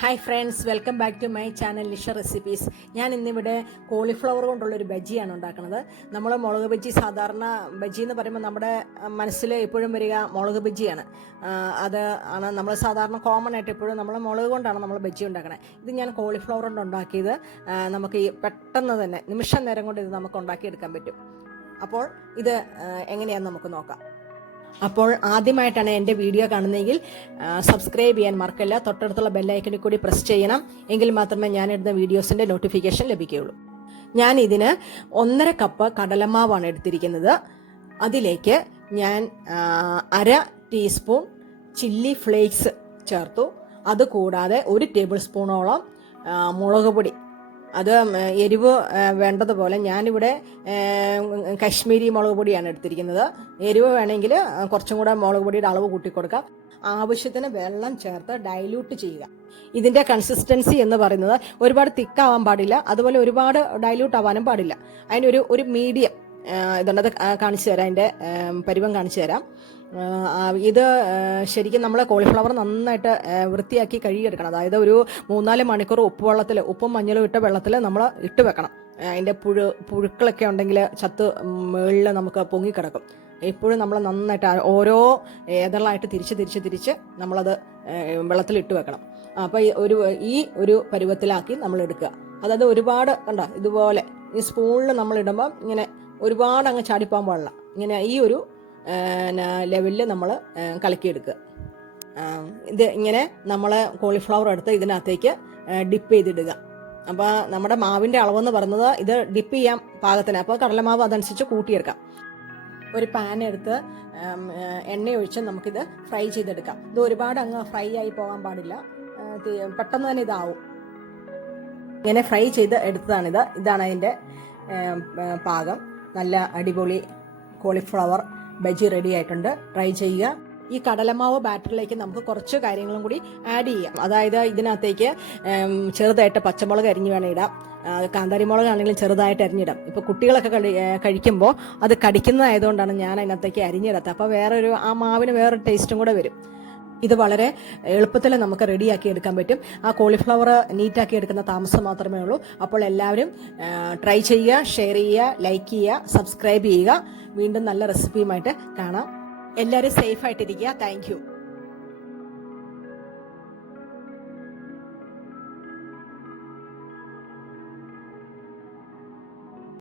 Hi friends, welcome back to my channel Lisha Recipes. ഞാൻ ഇന്നിവിടെ cauliflower കൊണ്ടുള്ളൊരു ബജിയാണ് ഉണ്ടാക്കുന്നത്. നമ്മൾ മുളക് ബജി സാധാരണ ബജി എന്ന് പറയുമ്പോൾ നമ്മുടെ മനസ്സിൽ എപ്പോഴും വരിക മുളക് ബജിയാണ്. അത് ആണ് നമ്മൾ സാധാരണ കോമൺ ആയിട്ട് എപ്പോഴും നമ്മൾ മുളക് കൊണ്ടാണ് നമ്മൾ ബജി ഉണ്ടാക്കുന്നത്. ഇത് ഞാൻ കോളിഫ്ലവർ കൊണ്ട് ഉണ്ടാക്കിയത്. നമുക്ക് ഈ പെട്ടെന്ന് തന്നെ നിമിഷ നേരം കൊണ്ട് ഇത് നമുക്ക് ഉണ്ടാക്കിയെടുക്കാൻ പറ്റും. അപ്പോൾ ഇത് എങ്ങനെയാണെന്ന് നമുക്ക് നോക്കാം. അപ്പോൾ ആദ്യമായിട്ടാണ് എൻ്റെ വീഡിയോ കാണുന്നതെങ്കിൽ സബ്സ്ക്രൈബ് ചെയ്യാൻ മറക്കല്ല. തൊട്ടടുത്തുള്ള ബെല്ലൈക്കണിൽ കൂടി പ്രസ് ചെയ്യണം. എങ്കിൽ മാത്രമേ ഞാനിടുന്ന വീഡിയോസിൻ്റെ നോട്ടിഫിക്കേഷൻ ലഭിക്കുകയുള്ളൂ. ഞാൻ ഇതിന് 1.5 കപ്പ് കടലമാവാണ് എടുത്തിരിക്കുന്നത്. അതിലേക്ക് ഞാൻ 1/2 ടീസ്പൂൺ ചില്ലി ഫ്ലേക്സ് ചേർത്തു. അതുകൂടാതെ 1 ടേബിൾ സ്പൂണോളം മുളക് പൊടി. അത് എരിവ് വേണ്ടതുപോലെ ഞാനിവിടെ കശ്മീരി മുളക് പൊടിയാണ് എടുത്തിരിക്കുന്നത്. എരിവ് വേണമെങ്കിൽ കുറച്ചും കൂടെ മുളക് പൊടിയുടെ അളവ് കൂട്ടിക്കൊടുക്കാം. ആവശ്യത്തിന് വെള്ളം ചേർത്ത് ഡൈല്യൂട്ട് ചെയ്യുക. ഇതിൻ്റെ കൺസിസ്റ്റൻസി എന്ന് പറയുന്നത് ഒരുപാട് തിക്കാവാൻ പാടില്ല, അതുപോലെ ഒരുപാട് ഡൈല്യൂട്ട് ആവാനും പാടില്ല. അതിനൊരു മീഡിയം ഇതുണ്ടത് കാണിച്ചു തരാം. അതിൻ്റെ പരുവം കാണിച്ചു തരാം. ഇത് ശരിക്കും നമ്മൾ കോളിഫ്ലവർ നന്നായിട്ട് വൃത്തിയാക്കി കഴുകിയെടുക്കണം. അതായത് ഒരു 3-4 മണിക്കൂർ ഉപ്പും മഞ്ഞളും ഇട്ട വെള്ളത്തിൽ നമ്മൾ ഇട്ട് വെക്കണം. അതിൻ്റെ പുഴുക്കളൊക്കെ ഉണ്ടെങ്കിൽ ചത്ത് മുകളിൽ നമുക്ക് പൊങ്ങിക്കിടക്കും. എപ്പോഴും നമ്മൾ നന്നായിട്ട് ഓരോ ഏതളായിട്ട് തിരിച്ച് നമ്മളത് വെള്ളത്തിലിട്ട് വെക്കണം. അപ്പോൾ ഈ ഒരു പരുവത്തിലാക്കി നമ്മൾ എടുക്കുക. അതായത് ഒരുപാട് കണ്ടോ, ഇതുപോലെ ഈ സ്പൂണിൽ നമ്മളിടുമ്പം ഇങ്ങനെ ഒരുപാട് അങ്ങ് ചാടിപ്പോകാൻ പാടില്ല. ഇങ്ങനെ ഈ ഒരു ലെവലിൽ നമ്മൾ കലക്കിയെടുക്കുക. ഇത് ഇങ്ങനെ നമ്മൾ കോളിഫ്ലവർ എടുത്ത് ഇതിനകത്തേക്ക് ഡിപ്പ് ചെയ്തിടുക. അപ്പോൾ നമ്മുടെ മാവിൻ്റെ അളവെന്ന് പറയുന്നത് ഇത് ഡിപ്പ് ചെയ്യാൻ പാകത്തിന്. അപ്പോൾ കടലമാവ് അതനുസരിച്ച് കൂട്ടിയെടുക്കാം. ഒരു പാൻ എടുത്ത് എണ്ണ ഒഴിച്ച് നമുക്കിത് ഫ്രൈ ചെയ്തെടുക്കാം. ഇത് ഒരുപാട് അങ്ങ് ഫ്രൈ ആയി പോകാൻ പാടില്ല, പെട്ടെന്ന് തന്നെ ഇതാവും. ഇങ്ങനെ ഫ്രൈ ചെയ്ത് എടുത്തതാണിത്. ഇതാണ് അതിൻ്റെ പാകം. നല്ല അടിപൊളി കോളിഫ്ലവർ ബജി റെഡി ആയിട്ടുണ്ട്. ട്രൈ ചെയ്യുക. ഈ കടലമാവ് ബാറ്ററിലേക്ക് നമുക്ക് കുറച്ച് കാര്യങ്ങളും കൂടി ആഡ് ചെയ്യാം. അതായത് ഇതിനകത്തേക്ക് ചെറുതായിട്ട് പച്ചമുളക് അരിഞ്ഞ് വേണം ഇടാം. കാന്താരിമുളക് ആണെങ്കിലും ചെറുതായിട്ട് അരിഞ്ഞിടാം. ഇപ്പോൾ കുട്ടികളൊക്കെ കഴിക്കുമ്പോൾ അത് കടിക്കുന്നതായതുകൊണ്ടാണ് ഞാൻ അതിനകത്തേക്ക് അരിഞ്ഞിടാത്തത്. അപ്പോൾ ആ മാവിന് വേറൊരു ടേസ്റ്റും കൂടെ വരും. ഇത് വളരെ എളുപ്പത്തിൽ നമുക്ക് റെഡിയാക്കി എടുക്കാൻ പറ്റും. ആ കോളിഫ്ലവർ നീറ്റാക്കി എടുക്കുന്ന താമസം മാത്രമേ ഉള്ളൂ. അപ്പോൾ എല്ലാവരും ട്രൈ ചെയ്യുക, ഷെയർ ചെയ്യുക, ലൈക്ക് ചെയ്യുക, സബ്സ്ക്രൈബ് ചെയ്യുക. വീണ്ടും നല്ല റെസിപ്പിയുമായിട്ട് കാണാം. എല്ലാവരും സേഫായിട്ടിരിക്കുക. Thank you.